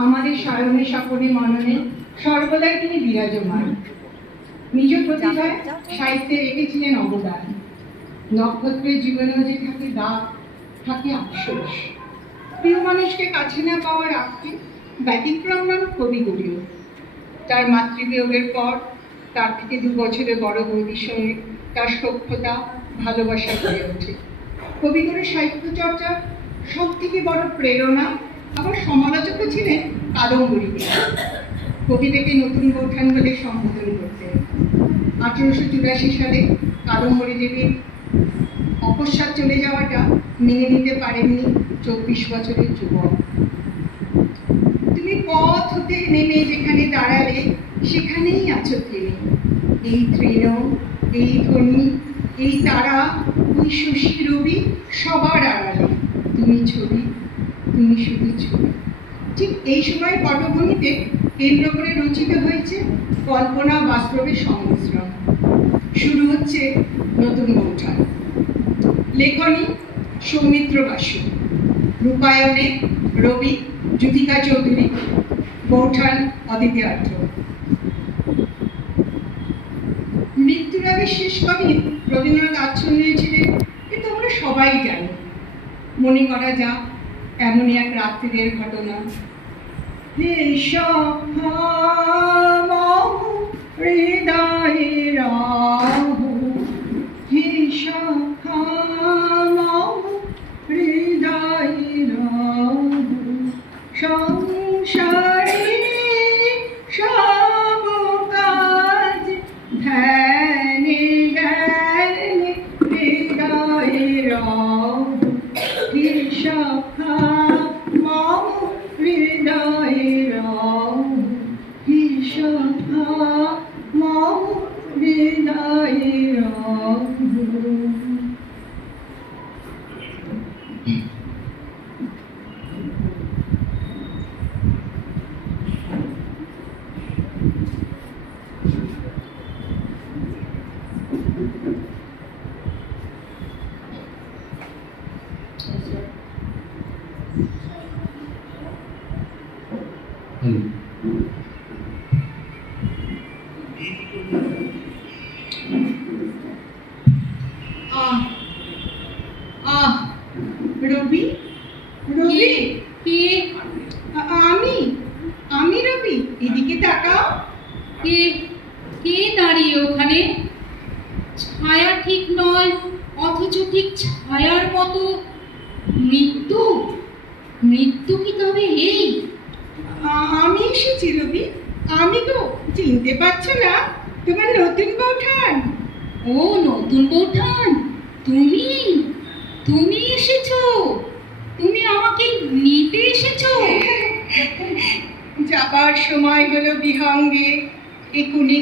আমাদের স্মরণে স্বপনে মননে সর্বদাই তিনি বিরাজমান। নিজ প্রতিভায় সাহিত্যে রেখেছিলেন অবদান। নক্ষত্রের জীবনেও যে থাকে দাগ, থাকে আফসোস। প্রিয় মানুষকে কাছে না পাওয়ার আক্ষে ব্যতিক্রম নাম কবিগুরুও। তার মাতৃবিয়োগের পর তার থেকে 2 বছরের বড় বৌদির সঙ্গে তার সখ্যতা ভালোবাসা গড়ে ওঠে। কবিগুরু সাহিত্য চর্চার সব থেকে বড় প্রেরণা আবার সমালোচকও ছিলেন কাদম্বরীকে। কবিতাকে নতুন বৌঠান বলে সম্বোধন করতেন। 1884 সালে কাদম্বরী দেবীর অকস্মাৎ চলে যাওয়াটা মেনে নিতে পারেননি 24 বছরের যুবক। তুমি পথ হতে নেমে যেখানে দাঁড়ালে সেখানেই আছো তুমি। এই তৃণ, এই ধ্বনি, এই তারা, ওই শশী রবি সবার আড়ালে তুমি ছবি, তুমি শুধু ছবি। ঠিক এই সময় পটভূমিতে কেন্দ্র করে রচিত হয়েছে কল্পনা বাস্তবের সংমিশ্রণ। শুরু হচ্ছে নতুন বৌঠান। লেখনী সৌমিত্র বাসু, রূপায়ণে রবি জ্যোতিকা চৌধুরী, বৌঠান অদিতি আর্য। মৃত্যুর আগে শেষ কবি রবীন্দ্রনাথ আচ্ছন্ন ছিলেন, কিন্তু আমরা সবাই জানি। মনে করা যাক এমনই এক রাত্রির ঘটনা। হে সখা হৃদয়ে রাহু, হে সখা হৃদয়ে রাহু, সংসারে সব কাজ ধ্যানে জ্ঞানে হৃদয়ে রাহু, হে সখা হৃদয়ে রাহু, হে সখা হৃদয়ে রাহু। রবি, রবি কে? আমি রবি। এদিকে তাকাও। কে কে দাঁড়িয়ে ওখানে? ছায়া ঠিক নয়, অথচ ঠিক ছায়ার মতো। মৃত্যু, মৃত্যু কি তবে এই? আমি এসেছি রবি। আমি তো, চিনতে পারছো না? তোমার নতুন বৌঠান। ও নতুন বৌঠান, তুমি তুমি এসেছো? তুমি আমাকে নিতে এসেছো? যাবার সময় হলো বিহঙ্গে একুনি